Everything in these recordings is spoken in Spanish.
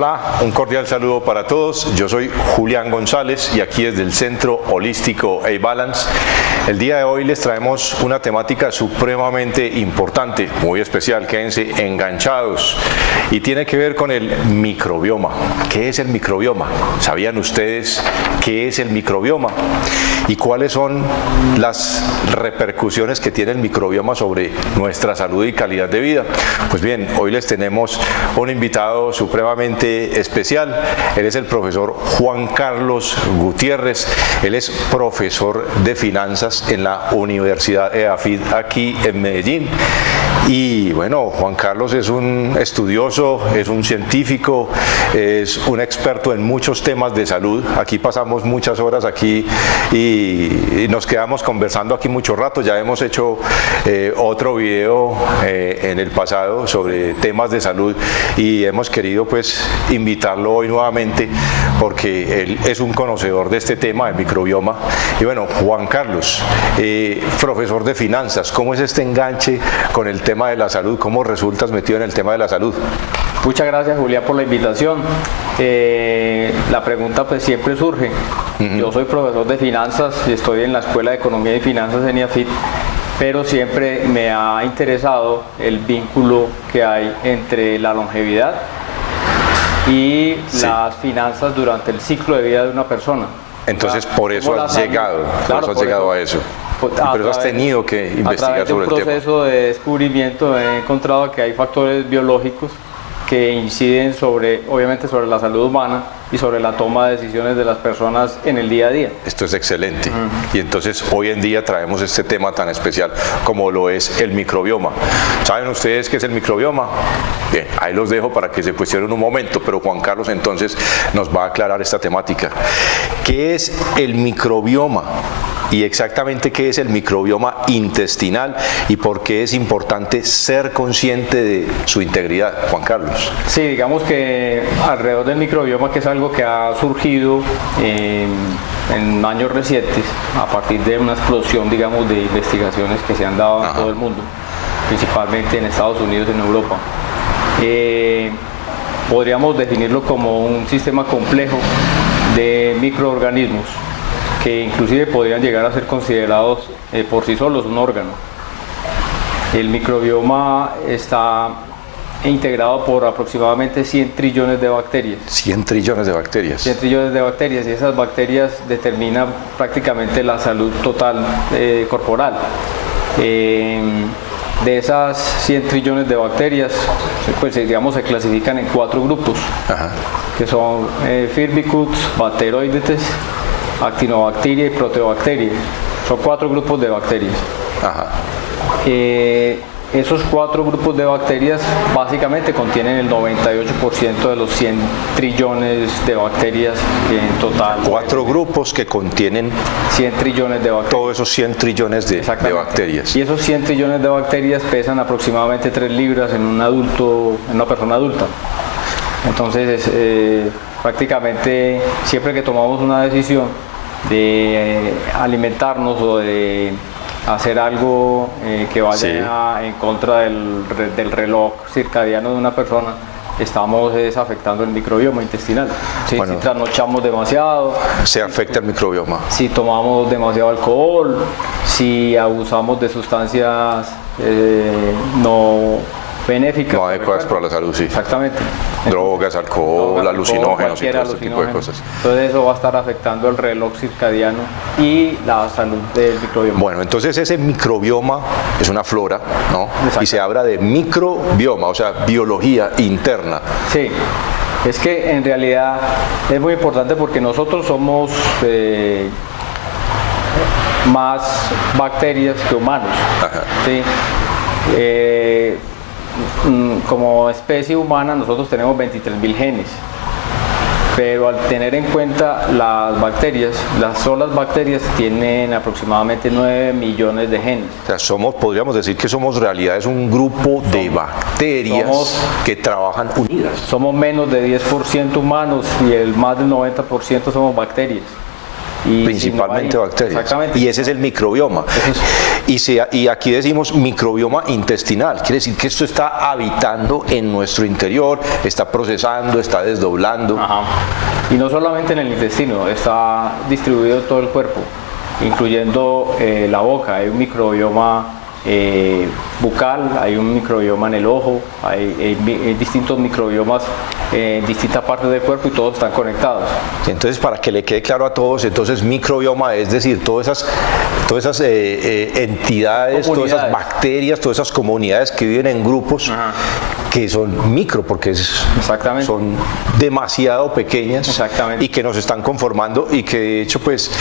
Hola, un cordial saludo para todos. Yo soy Julián González y aquí desde el Centro Holístico A-Balance. El día de hoy les traemos una temática supremamente importante, muy especial, quédense enganchados, y tiene que ver con el microbioma. ¿Qué es el microbioma? ¿Sabían ustedes qué es el microbioma? ¿Y cuáles son las repercusiones que tiene el microbioma sobre nuestra salud y calidad de vida? Pues bien, hoy les tenemos un invitado supremamente especial. Él es el profesor Juan Carlos Gutiérrez. Él es profesor de finanzas en la Universidad EAFIT aquí en Medellín. Y bueno, Juan Carlos es un estudioso, es un científico, es un experto en muchos temas de salud. Aquí pasamos muchas horas aquí y nos quedamos conversando aquí mucho rato. Ya hemos hecho otro video en el pasado sobre temas de salud y hemos querido pues invitarlo hoy nuevamente porque él es un conocedor de este tema del microbioma. Y bueno, Juan Carlos, profesor de finanzas, ¿cómo es este enganche con el tema de la salud? ¿Cómo resultas metido en el tema de la salud? Muchas gracias, Julián, por la invitación. La pregunta pues siempre surge. Yo soy profesor de finanzas y estoy en la Escuela de Economía y Finanzas en EAFIT, pero siempre me ha interesado el vínculo que hay entre la longevidad y las finanzas durante el ciclo de vida de una persona. Entonces, por eso has llegado, a eso. Pero has tenido que investigar sobre el tema. A través de un proceso de descubrimiento he encontrado que hay factores biológicos que inciden obviamente sobre la salud humana y sobre la toma de decisiones de las personas en el día a día. Esto es excelente. Y entonces hoy en día traemos este tema tan especial como lo es el microbioma. ¿Saben ustedes qué es el microbioma? Bien, ahí los dejo para que se cuestionen un momento, pero Juan Carlos entonces nos va a aclarar esta temática. ¿Qué es el microbioma? Y exactamente qué es el microbioma intestinal y por qué es importante ser consciente de su integridad, Juan Carlos. Sí, digamos que alrededor del microbioma, que es algo que ha surgido en años recientes a partir de una explosión, digamos, de investigaciones que se han dado en todo el mundo, principalmente en Estados Unidos y en Europa. Podríamos definirlo como un sistema complejo de microorganismos que inclusive podrían llegar a ser considerados por sí solos un órgano. El microbioma está integrado por aproximadamente 100 trillones de bacterias. 100 trillones de bacterias. 100 trillones de bacterias, y esas bacterias determinan prácticamente la salud total corporal. De esas 100 trillones de bacterias, pues digamos se clasifican en 4 grupos, que son Firmicutes, Bacteroidetes, Actinobacteria y Proteobacteria. Son 4 grupos de bacterias. Esos 4 grupos de bacterias básicamente contienen el 98% de los 100 trillones de bacterias en total. 4 grupos que contienen 100 trillones de bacterias. Todos esos 100 trillones de bacterias. Y esos 100 trillones de bacterias pesan aproximadamente 3 libras en un adulto, en una persona adulta. Entonces, prácticamente siempre que tomamos una decisión de alimentarnos o de hacer algo que vaya en contra del reloj circadiano de una persona, estamos afectando el microbioma intestinal. Si trasnochamos demasiado, se afecta el microbioma. Si tomamos demasiado alcohol, si abusamos de sustancias no benéficas, no adecuadas para la salud, sí. Exactamente. Drogas, alcohol, alucinógenos y todo este tipo de cosas. Entonces eso va a estar afectando el reloj circadiano y la salud del microbioma. Bueno, entonces ese microbioma es una flora, ¿no? Y se habla de microbioma, o sea, biología interna. Sí. Es que en realidad es muy importante porque nosotros somos más bacterias que humanos. ¿Sí? Como especie humana nosotros tenemos 23.000 genes, pero al tener en cuenta las bacterias, las solas bacterias tienen aproximadamente 9 millones de genes. O sea, podríamos decir que somos realidad un grupo de bacterias que trabajan unidas. Somos menos de 10% humanos y el más del 90% somos bacterias. Y principalmente si no hay, bacterias. exactamente. Y ese es el microbioma. Y aquí decimos microbioma intestinal, quiere decir que esto está habitando en nuestro interior, está procesando, está desdoblando. Ajá. Y no solamente en el intestino, está distribuido en todo el cuerpo, incluyendo la boca. Hay un microbioma bucal, hay un microbioma en el ojo, hay distintos microbiomas en distintas partes del cuerpo y todos están conectados. Entonces, para que le quede claro a todos, entonces microbioma es decir, todas esas entidades, todas esas bacterias, todas esas comunidades que viven en grupos. Ajá. Que son micro, porque son demasiado pequeñas y que nos están conformando y que de hecho pues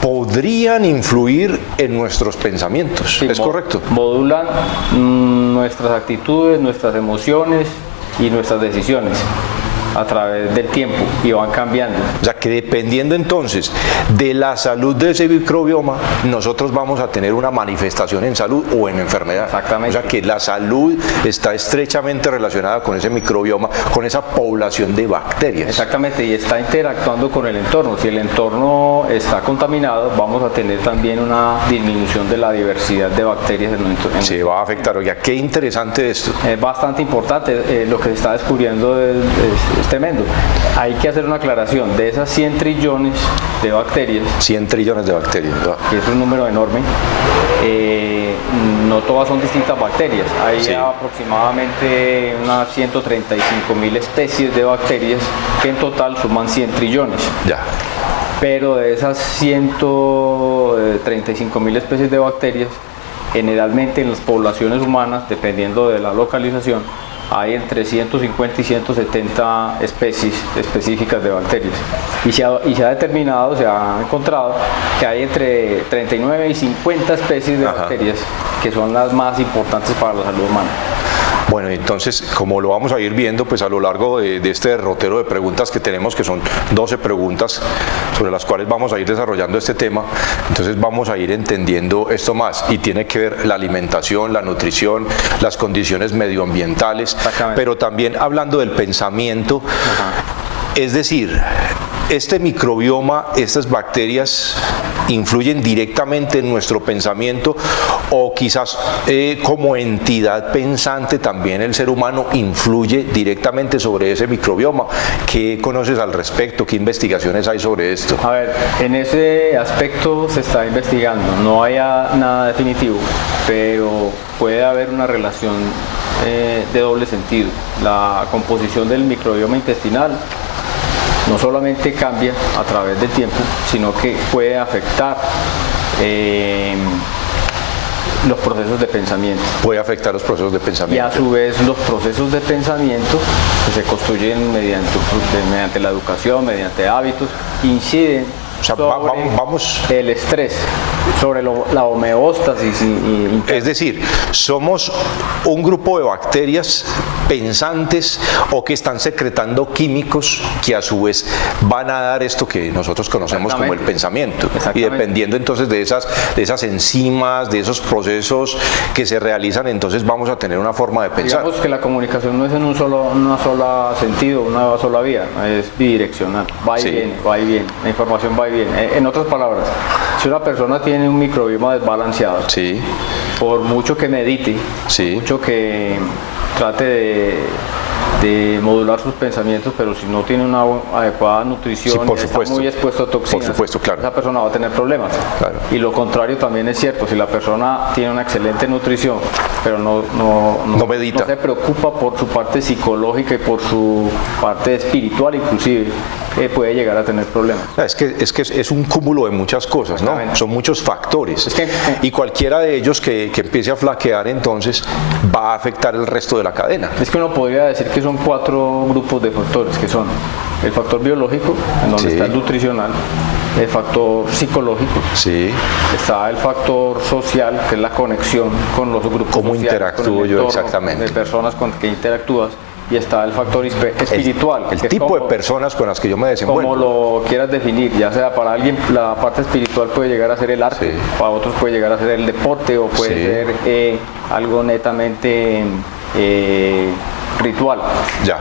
podrían influir en nuestros pensamientos. Sí, ¿es correcto? Modulan nuestras actitudes, nuestras emociones y nuestras decisiones a través del tiempo y van cambiando. O sea que dependiendo entonces de la salud de ese microbioma, nosotros vamos a tener una manifestación en salud o en enfermedad. Exactamente. O sea que la salud está estrechamente relacionada con ese microbioma, con esa población de bacterias. Exactamente, y está interactuando con el entorno. Si el entorno está contaminado, vamos a tener también una disminución de la diversidad de bacterias en nuestro entorno. Se va a afectar. Oiga, qué interesante esto. Es bastante importante. Lo que se está descubriendo es tremendo. Hay que hacer una aclaración. De esas 100 trillones de bacterias, 100 trillones de bacterias, que es un número enorme, no todas son distintas bacterias. Hay aproximadamente unas 135.000 especies de bacterias que en total suman 100 trillones. Ya. Pero de esas 135.000 especies de bacterias, generalmente en las poblaciones humanas, dependiendo de la localización, hay entre 150 y 170 especies específicas de bacterias. Y se ha determinado, se ha encontrado que hay entre 39 y 50 especies de bacterias que son las más importantes para la salud humana. Bueno, entonces, como lo vamos a ir viendo, pues a lo largo de este derrotero de preguntas que tenemos, que son 12 preguntas sobre las cuales vamos a ir desarrollando este tema, entonces vamos a ir entendiendo esto más y tiene que ver la alimentación, la nutrición, las condiciones medioambientales, pero también hablando del pensamiento. Es decir, este microbioma, estas bacterias influyen directamente en nuestro pensamiento o quizás como entidad pensante también el ser humano influye directamente sobre ese microbioma. ¿Qué conoces al respecto? ¿Qué investigaciones hay sobre esto? A ver, en ese aspecto se está investigando, no hay nada definitivo, pero puede haber una relación de doble sentido. La composición del microbioma intestinal no solamente cambia a través del tiempo, sino que puede afectar los procesos de pensamiento. Puede afectar los procesos de pensamiento. Y a su vez los procesos de pensamiento que se construyen mediante la educación, mediante hábitos, inciden sobre el estrés, sobre la homeostasis. Es decir, somos un grupo de bacterias pensantes o que están secretando químicos que a su vez van a dar esto que nosotros conocemos como el pensamiento. Y dependiendo entonces de esas enzimas, de esos procesos que se realizan, entonces vamos a tener una forma de pensar. Digamos que la comunicación no es en una sola sentido, una sola vía, es bidireccional, va y viene, la información va y viene. En otras palabras, si una persona tiene un microbioma desbalanceado, por mucho que medite, por mucho que trate de modular sus pensamientos, pero si no tiene una adecuada nutrición, está muy expuesto a toxinas, esa persona va a tener problemas. Y lo contrario también es cierto, si la persona tiene una excelente nutrición, pero no medita, no se preocupa por su parte psicológica y por su parte espiritual inclusive, puede llegar a tener problemas. Es que es un cúmulo de muchas cosas, ¿no? Son muchos factores. Y cualquiera de ellos que empiece a flaquear, entonces va a afectar el resto de la cadena. Es que uno podría decir que son 4 grupos de factores, que son el factor biológico, en donde está el nutricional, el factor psicológico, está el factor social, que es la conexión con los grupos sociales, cómo interactúo yo de personas con que interactúas, y está el factor espiritual, el tipo de personas con las que yo me desenvuelvo. Como lo quieras definir, ya sea para alguien la parte espiritual puede llegar a ser el arte, para otros puede llegar a ser el deporte o puede ser algo netamente ritual. Ya.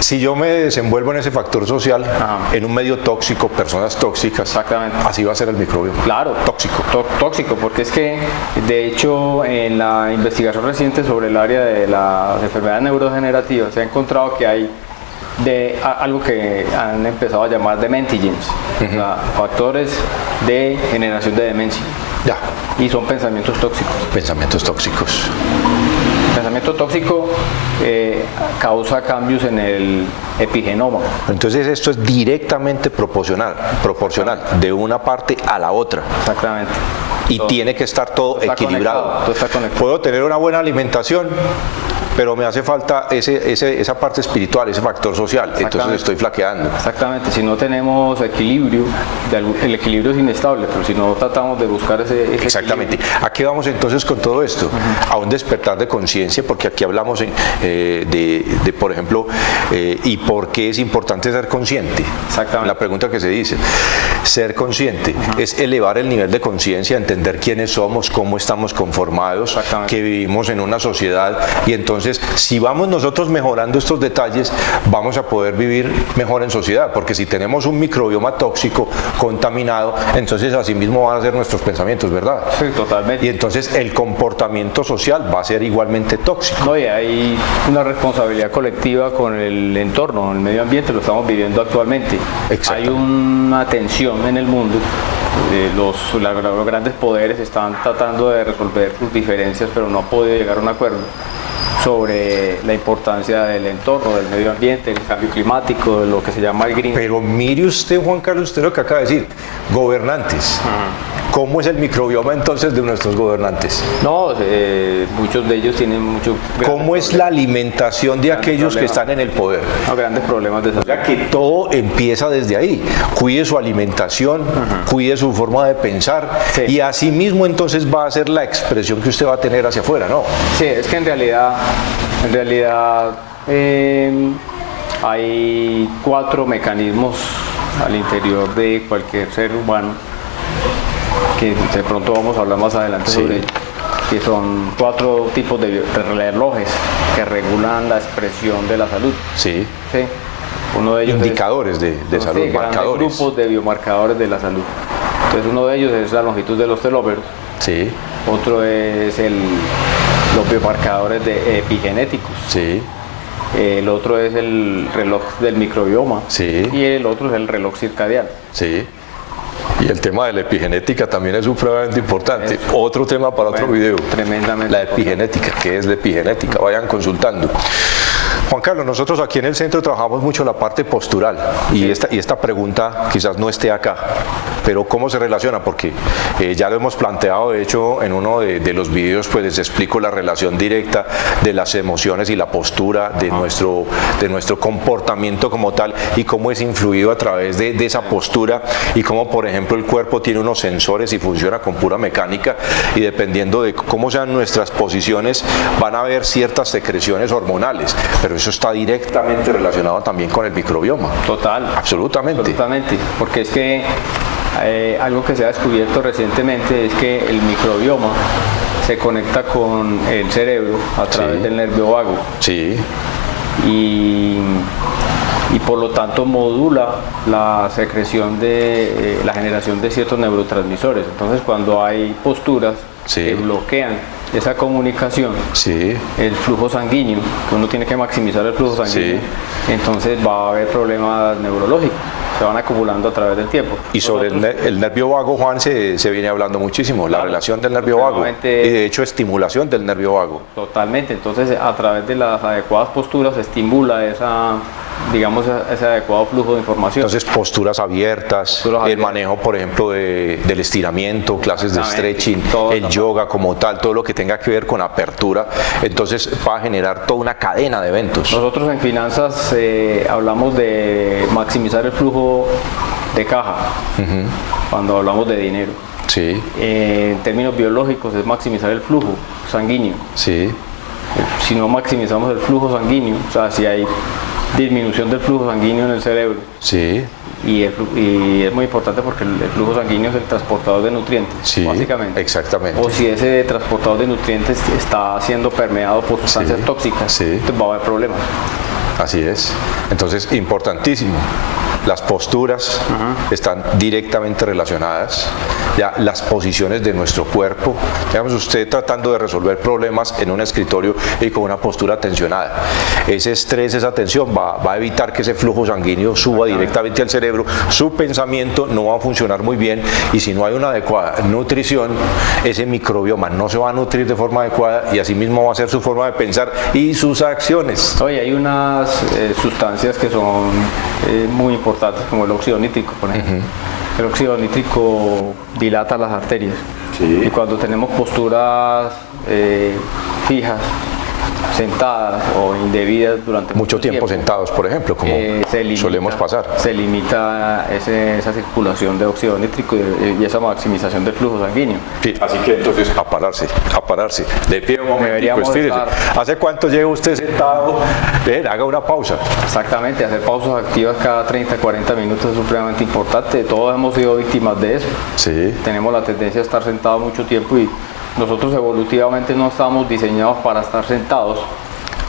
Si yo me desenvuelvo en ese factor social, Ajá. en un medio tóxico, personas tóxicas, Exactamente. así va a ser el microbioma. Claro, Tóxico. Tóxico, porque es que de hecho en la investigación reciente sobre el área de las enfermedades neurodegenerativas se ha encontrado que hay algo que han empezado a llamar dementigens, o sea, factores de generación de demencia, Ya, y son pensamientos tóxicos. pensamientos tóxicos. El pensamiento tóxico causa cambios en el epigenoma. Entonces esto es directamente proporcional de una parte a la otra. Exactamente. Y Todo tiene que estar todo está equilibrado. conectado, todo está conectado. Puedo tener una buena alimentación, pero me hace falta esa parte espiritual, ese factor social. Entonces Exactamente. estoy flaqueando. Exactamente, si no tenemos equilibrio, el equilibrio es inestable, pero si no tratamos de buscar ese Exactamente. equilibrio. ¿A qué vamos entonces con todo esto? A un despertar de conciencia, porque aquí hablamos por ejemplo, y por qué es importante ser consciente. Exactamente. La pregunta que se dice, ser consciente es elevar el nivel de conciencia, entender quiénes somos, cómo estamos conformados, Exactamente. que vivimos en una sociedad, y entonces si vamos nosotros mejorando estos detalles, vamos a poder vivir mejor en sociedad, porque si tenemos un microbioma tóxico, contaminado, entonces así mismo van a ser nuestros pensamientos, ¿verdad? Sí, totalmente. Y entonces el comportamiento social va a ser igualmente tóxico. No, y hay una responsabilidad colectiva con el entorno, el medio ambiente, lo estamos viviendo actualmente. Hay Exactamente. una tensión en el mundo, los grandes poderes están tratando de resolver sus diferencias, pero no han podido llegar a un acuerdo sobre la importancia del entorno, del medio ambiente, el cambio climático, de lo que se llama el green. Pero mire usted, Juan Carlos, usted lo que acaba de decir, gobernantes. ¿Cómo es el microbioma entonces de nuestros gobernantes? No, muchos de ellos tienen mucho. ¿Cómo es la alimentación de aquellos que problemas. están en el poder? Grandes problemas de salud. O sea que todo empieza desde ahí. Cuide su alimentación, cuide su forma de pensar, Sí. y así mismo entonces va a ser la expresión que usted va a tener hacia afuera, ¿no? Sí, es que en realidad hay 4 mecanismos al interior de cualquier ser humano que de pronto vamos a hablar más adelante Sí. sobre ello, que son 4 tipos de relojes que regulan la expresión de la salud. Sí. ¿Sí? Uno de ellos Indicadores de son, salud, grandes marcadores. grupos de biomarcadores de la salud. Entonces uno de ellos es la longitud de los telómeros. Sí, Otro es los biomarcadores epigenéticos. sí, El otro es el reloj del microbioma. Sí. Y el otro es el reloj circadiano. sí. Y el tema de la epigenética también es supremamente importante. Otro tema para otro Bueno, video. tremendamente La importante. epigenética. ¿Qué es la epigenética? Vayan consultando. Juan Carlos, nosotros aquí en el centro trabajamos mucho la parte postural, y esta pregunta quizás no esté acá, pero ¿cómo se relaciona? Porque ya lo hemos planteado, de hecho, en uno de los videos pues les explico la relación directa de las emociones y la postura de nuestro comportamiento como tal, y cómo es influido a través de esa postura, y cómo, por ejemplo, el cuerpo tiene unos sensores y funciona con pura mecánica, y dependiendo de cómo sean nuestras posiciones van a haber ciertas secreciones hormonales, pero eso está directamente relacionado también con el microbioma. Total. Absolutamente. Absolutamente. Porque es que algo que se ha descubierto recientemente es que el microbioma se conecta con el cerebro a través Sí. del nervio vago. Sí, Y por lo tanto modula la secreción de la generación de ciertos neurotransmisores. Entonces cuando hay posturas Sí. que bloquean esa comunicación, sí. el flujo sanguíneo, que uno tiene que maximizar el flujo sanguíneo, entonces va a haber problemas neurológicos, se van acumulando a través del tiempo. Y sobre el nervio vago, Juan, se viene hablando muchísimo, la Claro. relación del nervio vago, y Supremamente- de hecho estimulación del nervio vago. Totalmente, entonces a través de las adecuadas posturas se estimula ese adecuado flujo de información. Entonces, posturas abiertas, Posturas el abiertas. manejo, por ejemplo, del estiramiento, clases de Exactamente. stretching, Todo el eso. yoga como tal, todo lo que tenga que ver con apertura, entonces va a generar toda una cadena de eventos. Nosotros en finanzas hablamos de maximizar el flujo de caja cuando hablamos de dinero. Sí, En términos biológicos es maximizar el flujo sanguíneo. sí, Si no maximizamos el flujo sanguíneo, o sea, si hay disminución del flujo sanguíneo en el cerebro, sí, y es muy importante porque el flujo sanguíneo es el transportador de nutrientes, sí, básicamente. exactamente. O si ese transportador de nutrientes está siendo permeado por sustancias Sí, tóxicas, sí. entonces va a haber problemas. Así es. Entonces, importantísimo. Las posturas están directamente relacionadas, ya las posiciones de nuestro cuerpo. Digamos, usted tratando de resolver problemas en un escritorio y con una postura tensionada. Ese estrés, esa tensión va a evitar que ese flujo sanguíneo suba directamente al cerebro. Su pensamiento no va a funcionar muy bien y si no hay una adecuada nutrición, ese microbioma no se va a nutrir de forma adecuada y así mismo va a ser su forma de pensar y sus acciones. Oye, hay unas sustancias que son muy importantes, como el óxido nítrico, por ejemplo. El óxido nítrico dilata las arterias. Sí. Y cuando tenemos posturas fijas, sentadas o indebidas durante Mucho tiempo sentados, por ejemplo, como solemos pasar. Se limita esa circulación de óxido nítrico y esa maximización del flujo sanguíneo. Sí, así que entonces a pararse, de pie un momento, Deberíamos estírese. estar- ¿Hace cuánto lleva usted sentado? Ven, haga una pausa. Exactamente, hacer pausas activas cada 30, 40 minutos es supremamente importante. Todos hemos sido víctimas de eso. Sí. Tenemos la tendencia a estar sentados mucho tiempo y nosotros evolutivamente no estamos diseñados para estar sentados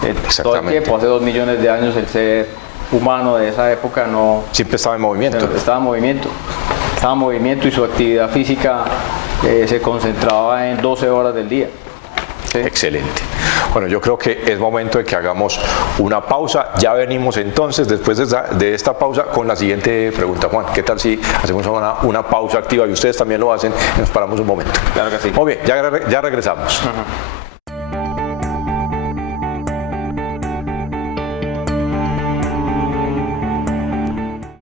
todo el Exactamente. tiempo. Hace 2 millones de años el ser humano de esa época no Siempre estaba en movimiento. estaba en movimiento y su actividad física se concentraba en 12 horas del día. ¿Sí? Excelente. Bueno, yo creo que es momento de que hagamos una pausa. Ya venimos entonces, después de esta pausa, con la siguiente pregunta. Juan, ¿qué tal si hacemos una pausa activa y ustedes también lo hacen y nos paramos un momento? Claro que sí. Muy bien, ya regresamos.